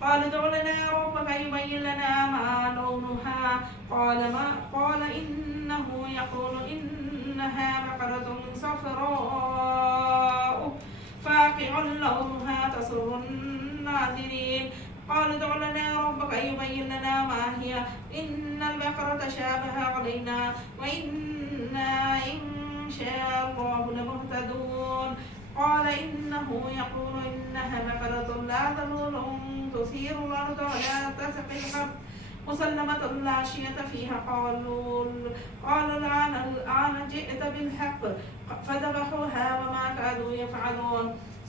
قال ادع لنا ربك يبين لنا ما لونها قال إنه يقول إنها بقرة صفراء فاقع لونها تسر الناظرين. قال ادع لنا ربك يبين لنا ما هي إن البقرة شابه علينا وإنا إن شاء الله لمهتدون. قال إنه يقول إنها بقرة لا ذلول تثير الأرض ولا تسقي الحرث مسلمة لا شية فيها. قالوا الآن جئت بالحق فذبحوها وما كادوا يفعلون.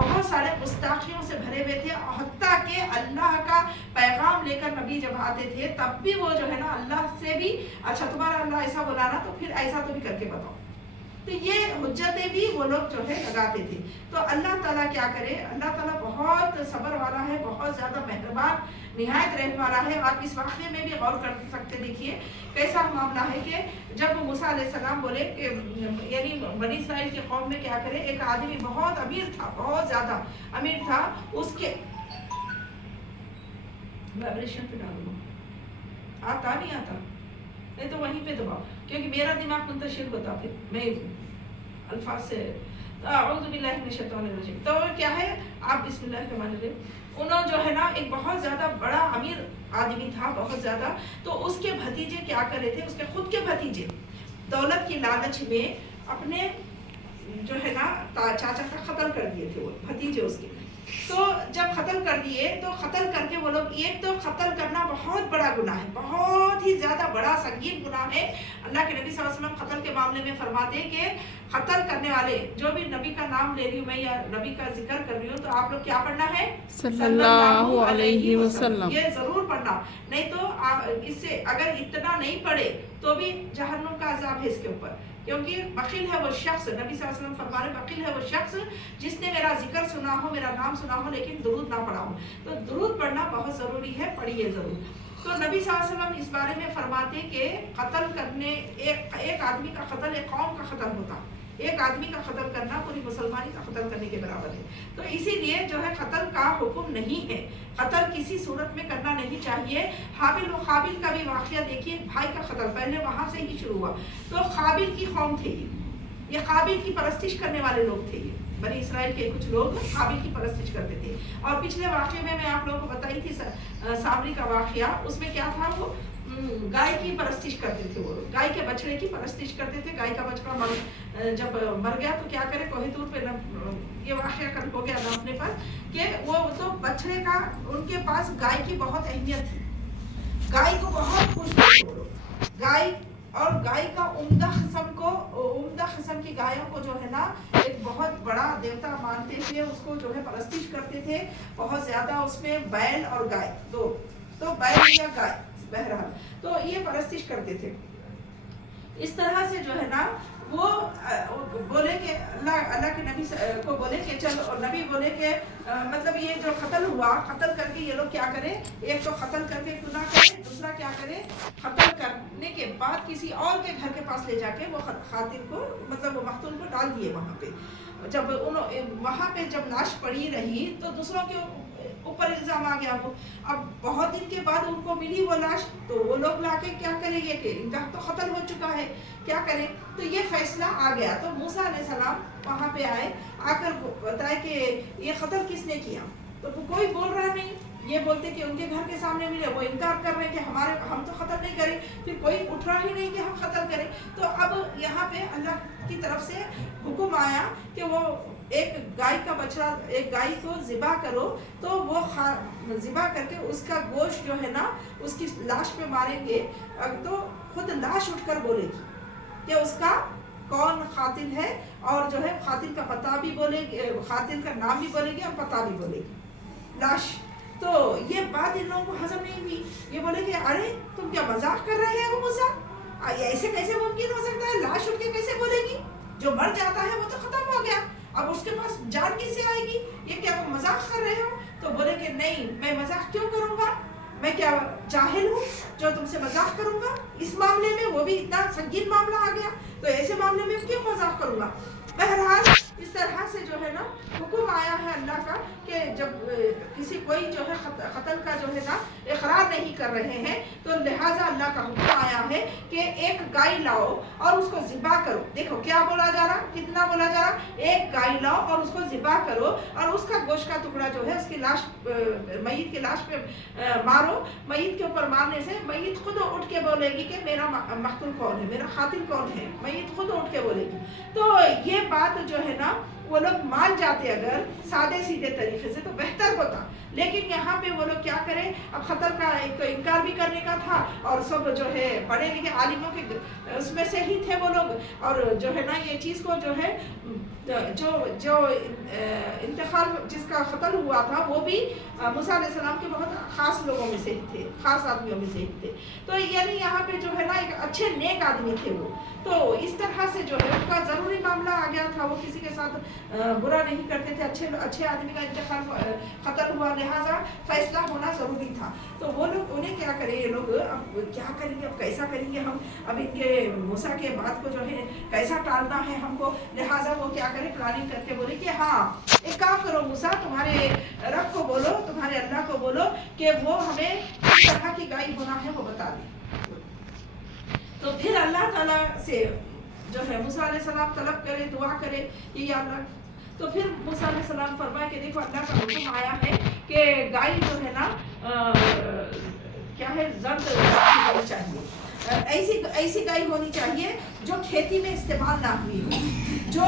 بہت سارے گستاخیوں سے بھرے ہوئے تھے، حتیٰ کہ اللہ کا پیغام لے کر نبی جب آتے تھے تب بھی وہ جو ہے نا اللہ سے بھی اچھا تمہارا اللہ ایسا بولا نا تو پھر ایسا تو بھی کر کے بتاؤ، تو یہ حجتیں بھی وہ لوگ جو ہے لگاتے تھے۔ تو اللہ تعالیٰ کیا کرے، اللہ تعالیٰ بہت صبر والا ہے، بہت زیادہ مہربان نہایت رحم والا ہے۔ آپ اس واقعے میں بھی غور کر سکتے، دیکھیے کیسا معاملہ ہے کہ جب موسیٰ علیہ السلام بولے کہ یعنی بنی اسرائیل کی قوم میں کیا کرے، ایک آدمی بہت امیر تھا، بہت زیادہ امیر تھا، اس کے وائبریشن پہ ڈالوں آتا نہیں آتا نہیں تو وہیں پہ دباؤ، کیونکہ میرا دماغ منتشر ہوتا پھر میں الفاظ سے اعوذ باللہ من الشیطان الرجیم۔ تو کیا ہے، آپ بسم اللہ الرحمن الرحیم، انہوں جو ہے نا ایک بہت زیادہ بڑا امیر آدمی تھا، بہت زیادہ، تو اس کے بھتیجے کیا کر رہے تھے، اس کے خود کے بھتیجے دولت کی لالچ میں اپنے جو ہے نا چاچا کا قتل کر دیے تھے وہ بھتیجے اس کے۔ تو جب قتل کر دیے تو قتل کر کے وہ لوگ، ایک تو قتل کرنا بہت بڑا گناہ ہے، بہت ہی زیادہ بڑا سنگین گناہ ہے۔ اللہ کے نبی صلی اللہ علیہ وسلم قتل کے معاملے میں فرماتے ہیں کہ قتل کرنے والے، جو بھی نبی کا نام لے رہی ہوں میں یا نبی کا ذکر کر رہی ہوں، تو آپ لوگ کیا پڑھنا ہے، صلی اللہ علیہ وسلم، یہ ضرور پڑھنا، نہیں تو اس سے اگر اتنا نہیں پڑھے تو بھی جہنم کا عذاب ہے اس کے اوپر، کیونکہ بخیل ہے وہ شخص، نبی صلی اللہ علیہ وسلم فرما رہے بخیل ہے وہ شخص جس نے میرا ذکر سنا ہو، میرا نام سنا ہو لیکن درود نہ پڑھا ہو۔ تو درود پڑھنا بہت ضروری ہے، پڑھیے ضرور۔ تو نبی صلی اللہ علیہ وسلم اس بارے میں فرماتے کہ قتل کرنے، ایک آدمی کا قتل ایک قوم کا قتل ہوتا، ایک آدمی کا قتل کرنا پوری مسلمانی کا قتل کرنے کے برابر ہے۔ تو اسی لیے جو ہے قتل کا حکم نہیں ہے، قتل کسی صورت میں کرنا نہیں چاہیے۔ حابیل و قابیل کا بھی واقعہ دیکھیے، بھائی کا قتل پہلے وہاں سے ہی شروع ہوا۔ تو قابیل کی قوم تھے یہ قابیل کی پرستش کرنے والے لوگ تھے، یہ بنی اسرائیل کے کچھ لوگ قابیل کی پرستش کرتے تھے۔ اور پچھلے واقعے میں آپ لوگوں کو بتائی تھی سامری کا واقعہ، اس میں کیا تھا، وہ گائے کی پرستش کرتے تھے، وہ گائے کے بچڑے کی پرستش کرتے تھے۔ گائے کا بچڑا جب مر گیا تو کیا کرے، کوہ طور پہ یہ واقعہ کل ہو گیا ناپنے پر، کہ وہ تو بچڑے کا، ان کے پاس گائے کی بہت اہمیت تھی، گائے کو بہت خوش تھے گائے، اور گائے کا عمدہ قسم کی گایوں کو جو ہے نا ایک بہت بڑا دیوتا مانتے تھے، اس کو جو ہے پرستش کرتے تھے بہت زیادہ۔ اس میں بیل اور گائے دو، تو بیل یا گائے بہرحال تو یہ پرستش کرتے تھے۔ اس طرح سے جو ہے نا وہ بولے کہ اللہ کے نبی کو بولے کہ چلو، اور نبی بولے کہ مطلب یہ جو قتل ہوا، قتل کر کے یہ لوگ کیا کرے، ایک تو قتل کر کے گناہ کرے، دوسرا کیا کرے، قتل کرنے کے بعد کسی اور کے گھر کے پاس لے جا کے وہ قاتل کو، مطلب وہ مقتول کو ڈال دیے وہاں پہ۔ جب وہاں پہ جب لاش پڑی رہی تو دوسروں کے اوپر الزام آ گیا، وہ اب بہت دن کے بعد ان کو ملی وہ لاش، تو وہ لوگ لا کے کیا کریں گے کہ ان کا تو قتل ہو چکا ہے، کیا کریں، تو یہ فیصلہ آ گیا۔ تو موسیٰ علیہ السلام وہاں پہ آئے، آ کر بتائے کہ یہ قتل کس نے کیا، تو کوئی بول رہا نہیں، یہ بولتے کہ ان کے گھر کے سامنے ملے، وہ انکار کر رہے کہ ہم تو قتل نہیں کریں، پھر کوئی اٹھ رہا ہی نہیں کہ ہم قتل کریں۔ تو اب یہاں پہ اللہ کی طرف سے حکم آیا کہ وہ ایک گائے کا بچڑا، ایک گائے کو ذبح کرو، تو وہ ذبح کر کے اس کا گوشت جو ہے نا اس کی لاش پہ ماریں گے، تو خود لاش اٹھ کر بولے گی کہ اس کا کون قاتل ہے، اور جو ہے قاتل کا پتہ بھی بولے گی، قاتل کا نام بھی بولے گی اور پتہ بھی بولے گی لاش۔ تو یہ بات ان لوگوں کو ہضم نہیں ہوئی، یہ بولے کہ ارے تم کیا مذاق کر رہے ہو موسیٰ، ایسے کیسے ممکن ہو سکتا ہے، لاش اٹھ کے کیسے بولے گی، جو مر جاتا ہے وہ تو ختم ہو گیا، اب اس کے پاس جان کیسے آئے گی، یہ کیا تم مذاق کر رہے ہو؟ تو بولے کہ نہیں، میں مذاق کیوں کروں گا، میں کیا جاہل ہوں جو تم سے مذاق کروں گا، اس معاملے میں وہ بھی اتنا سنگین معاملہ آ گیا، تو ایسے معاملے میں کیوں مذاق کروں گا۔ بہرحال اس طرح سے جو ہے نا حکم آیا ہے اللہ کا کہ جب کسی کوئی جو ہے قتل کا جو ہے نا اقرار نہیں کر رہے ہیں، تو لہٰذا اللہ کا حکم آیا ہے کہ ایک گائے لاؤ اور اس کو ذبح کرو۔ دیکھو کیا بولا جا رہا، کتنا بولا جا رہا، ایک گائے لاؤ اور اس کو ذبح کرو، اور اس کا گوشت کا ٹکڑا جو ہے اس کی لاش، میت کی لاش پہ مارو۔ میت کے اوپر مارنے سے میت خود اٹھ کے بولے گی کہ میرا مقتول کون ہے، میرا قاتل کون ہے، میت خود اٹھ کے بولے گی۔ تو یہ بات جو ہے نا وہ لوگ مان جاتے اگر سادے سیدھے طریقے سے تو بہتر ہوتا، لیکن یہاں پہ وہ لوگ کیا کریں، اب قتل کا ایک تو انکار بھی کرنے کا تھا، اور سب جو ہے پڑھے لکھے عالموں کے اس میں سے ہی تھے وہ لوگ، اور جو ہے نا یہ چیز کو جو ہے جو انتقال جس کا قتل ہوا تھا وہ بھی موسیٰ علیہ السلام کے بہت خاص لوگوں میں سے تھے، خاص آدمیوں میں سے تھے. تو یعنی یہاں پہ جو ہے نا ایک اچھے نیک آدمی تھے وہ. تو اس طرح سے جو ہے ان کا ضروری معاملہ آ گیا تھا، وہ کسی کے ساتھ برا نہیں کرتے تھے. اچھے آدمی کا انتقال قتل ہوا، لہٰذا فیصلہ ہونا ضروری تھا. تو وہ لوگ انہیں کیا کریں، یہ لوگ اب کیا کریں گے، اب کیسا کریں گے ہم، اب ان کے موسیٰ کے بات کو جو ہے کیسا ٹالنا ہے ہم کو. لہٰذا وہ کیا کرے، پلاننگ کر کے بولے کہ ہاں ایک کام کرو موسیٰ، تمہارے رب کو بولو، تمہارے اللہ کو بولو کہ وہ ہمیں کس طرح کی گائے ہونا ہے وہ بتا دیں. تو پھر اللہ تعالیٰ سے جو ہے موسیٰ علیہ السلام طلب کرے، دعا کرے کہ یا اللہ. تو پھر موسیٰ علیہ السلام فرمائے کہ دیکھو اللہ کا حکم آیا ہے کہ گائے جو ہے نا کیا ہے، زرد ہونی چاہیے، ایسی گائے ہونی چاہیے جو کھیتی میں استعمال نہ ہوئی ہو، جو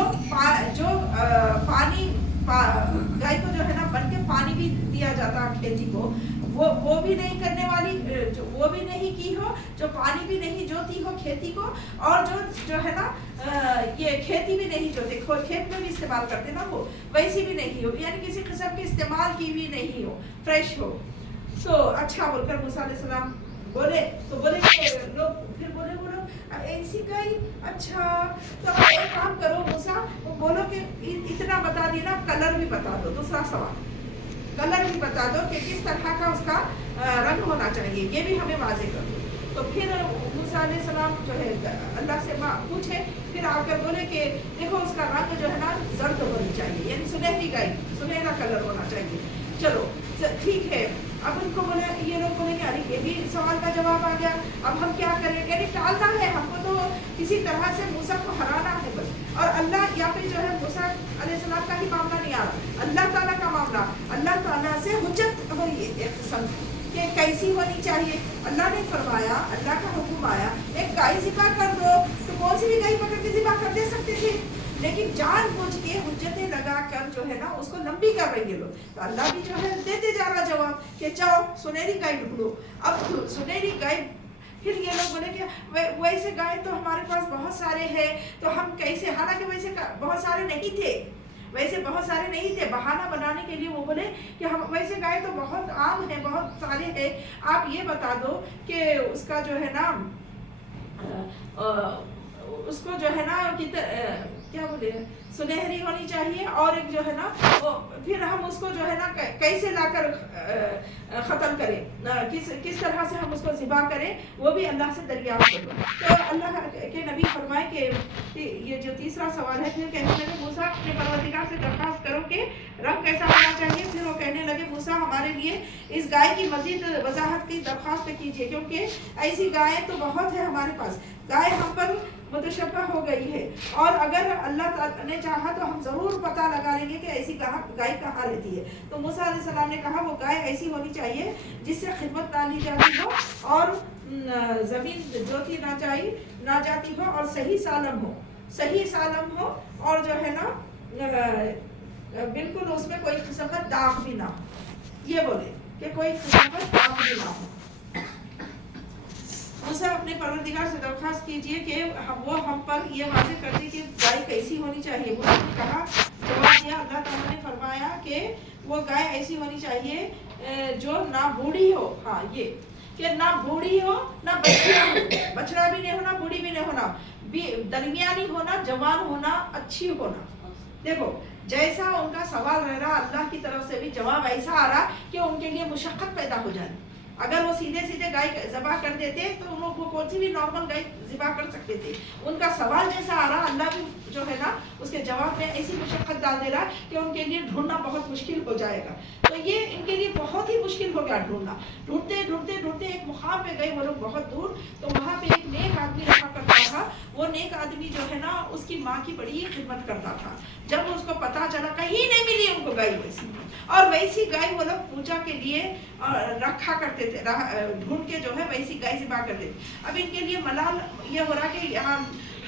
پانی گائے کو جو ہے نا بن کے پانی بھی دیا جاتا کھیتی کو، وہ بھی نہیں کرنے والی، وہ بھی نہیں کی ہو، جو پانی بھی نہیں جوتی ہو کھیتی کو، اور جو ہے نا یہ کھیتی بھی نہیں جوتے، کھیت میں بھی استعمال کرتے نا وہ، ویسی بھی نہیں ہو، یعنی کسی قسم کی استعمال کی بھی نہیں ہو، فریش ہو. تو اچھا بول کر موسیٰ علیہ السلام بولے. تو بولے کہ لوگ پھر بولے وہ لوگ ایسی گائے، اچھا تو ایک کام کرو موسیٰ، بولو کہ اتنا بتا دینا، کلر بھی بتا دو. دوسرا سوال، کلر بھی بتا دو کہ کس طرح کا اس کا رنگ ہونا چاہیے، یہ بھی ہمیں واضح کر دو. تو پھر موسیٰ علیہ السلام جو ہے اللہ سے پوچھے، پھر آ کر بولے کہ دیکھو اس کا رنگ جو ہے نا زرد ہونی چاہیے، یعنی سنہری گائے، سنہرا کلر ہونا چاہیے. چلو ٹھیک ہے. اب ان کو بولے، یہ لوگ بولے کہ ارے یہ بھی سوال کا جواب آ گیا، اب ہم کیا کریں، یعنی ٹالنا ہے ہم کو، تو کسی طرح سے موسیٰ کو ہرانا ہے بس. اور اللہ یہاں پہ جو ہے موسیٰ علیہ السلام کا ہی معاملہ نہیں آ رہا، اللہ تعالیٰ کا معاملہ. اللہ تعالیٰ سے حجت ہوئی ایک قسم کہ کیسی ہونی چاہیے. اللہ نے فرمایا، اللہ کا حکم آیا ایک گائے ذبح کر دو، تو کون سی بھی گائے پکڑ کے ذبح کر دے سکتے تھے، لیکن جان بوجھ کے حجتیں لگا کر جو ہے نا اس کو لمبی کر رہے ہیں لوگ. تو اللہ بھی جو ہے دیتے جا رہا جواب کہ جاؤ سنہری گائے ڈھونڈو. اب سنہری گائے، پھر یہ لوگ بولے کہ ویسے گائے تو ہمارے پاس بہت سارے ہیں، تو ہم کیسے، حالانکہ ویسے بہت سارے نہیں تھے، بہانہ بنانے کے لیے وہ بولے کہ ہم ویسے گائے تو بہت عام ہے، بہت سارے ہیں، آپ یہ بتا دو کہ اس کا جو ہے نا اس کو جو ہے نا کیا بولے، سنہری ہونی چاہیے، اور ایک جو ہے نا پھر ہم اس کو جو ہے نا کیسے لا کر ختم کریں، کس طرح سے ہم اس کو ذبح کریں، وہ بھی اللہ سے دریافت کرو. تو اللہ کے نبی فرمائے کہ یہ جو تیسرا سوال ہے، پھر کہنے لگے موسیٰ اپنے پروردگار سے درخواست کرو کہ رنگ کیسا ہونا چاہیے. پھر وہ کہنے لگے موسیٰ ہمارے لیے اس گائے کی مزید وضاحت کی درخواست کیجیے، کیونکہ ایسی گائے تو بہت ہے ہمارے پاس، گائے ہم پر متشبہ ہو گئی ہے، اور اگر اللہ تعالیٰ نے چاہا تو ہم ضرور پتہ لگا لیں گے کہ ایسی گائے کہاں رہتی ہے. تو موسیٰ علیہ السلام نے کہا وہ گائے ایسی ہونی چاہیے جس سے خدمت نہ لی جاتی ہو، اور زمین جوتی نہ جاتی ہو، اور صحیح سالم ہو، اور جو ہے نا بالکل اس میں کوئی قسم کا داغ بھی نہ ہو. یہ بولے کہ کوئی قسم کا داغ بھی نہ ہو. موسیٰ اپنے پروردگار سے درخواست کیجئے کہ وہ ہم پر یہ واضح کر دے کہ گائے کیسی ہونی چاہیے. موسیٰ نے کہا، جواب دیا، اللہ تعالیٰ نے فرمایا کہ وہ گائے ایسی ہونی چاہیے جو نہ بوڑھی ہو، ہاں یہ کہ نہ بوڑھی ہو نہ بچڑا ہو، بچڑا بھی نہیں ہونا، بوڑھی بھی نہیں ہونا، درمیانی ہونا، جوان ہونا، اچھی ہونا. دیکھو جیسا ان کا سوال رہ رہا، اللہ کی طرف سے بھی جواب ایسا آ رہا کہ ان کے لیے مشقت پیدا ہو جائے. اگر وہ سیدھے گائے ذبح کر دیتے تو ان کو کون سی بھی نارمل گائے ذبح کر سکتے تھے. ان کا سوال جیسا آ رہا، اللہ بھی جو ہے نا اس کے جواب میں ایسی مشقت ڈال دے رہا کہ ان کے لیے ڈھونڈنا بہت مشکل ہو جائے گا. تو یہ ان کے لیے بہت ہی مشکل ہو گیا ڈھونڈنا. ڈھونڈتے ایک مقام پہ گئے وہ لوگ بہت دور. تو وہاں پہ ایک نیک آدمی رہا کرتا تھا. وہ نیک آدمی جو ہے نا اس کی ماں کی بڑی خدمت کرتا تھا. جب اس کو پتا چلا کہیں نہیں ملی ان کو گائے ویسی، اور ویسی گائے وہ لوگ پوجا کے لیے رکھا کرتے تھے، ڈھونڈ کے جو ہے ویسی گائے ذبح کرتے تھے. اب ان کے لیے ملال یہ ہو رہا کہ یہاں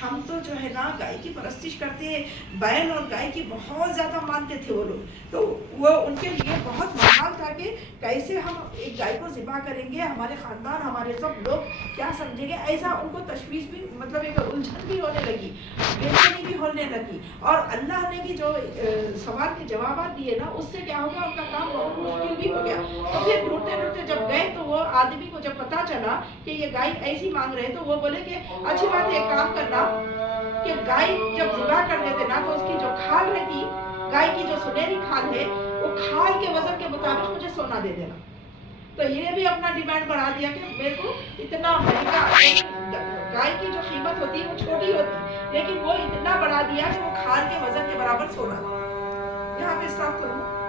ہم تو جو ہے نا گائے کی پرستش کرتے ہیں, بیل اور گائے کی بہت زیادہ مانتے تھے وہ لوگ. تو وہ ان کے لیے بہت محال تھا کہ کیسے ہم ایک گائے کو ذبح کریں گے, ہمارے خاندان ہمارے سب لوگ کیا سمجھیں گے. ایسا ان کو تشویش بھی, مطلب ایک الجھن بھی ہونے لگی, بےچینی بھی ہونے لگی. اور اللہ نے بھی جو سوال کے جوابات دیے نا, اس سے کیا ہو گیا, ان کا کام بہت مشکل بھی ہو گیا. تو پھر ڈھونڈتے ڈھونڈتے جب گئے تو وہ آدمی کو جب پتا چلا کہ یہ گائے ایسی مانگ رہے, تو وہ بولے کہ اچھی بات ہے, ایک کام کرنا کہ گائے جب ذبح کر دیتے نا, تو اس کی جو کھال رہتی, گائے کی جو سنہری کھال ہے, وہ کھال کے وزن کے مطابق مجھے سونا دے دینا. تو یہ بھی اپنا ڈیمانڈ بڑھا دیا کہ میرے کو اتنا مہنگا, گائے کی جو قیمت ہوتی ہے وہ چھوٹی ہوتی, لیکن وہ اتنا بڑھا دیا کہ وہ کھال کے وزن کے برابر سونا. یہاں پہ اسٹاپ کروں.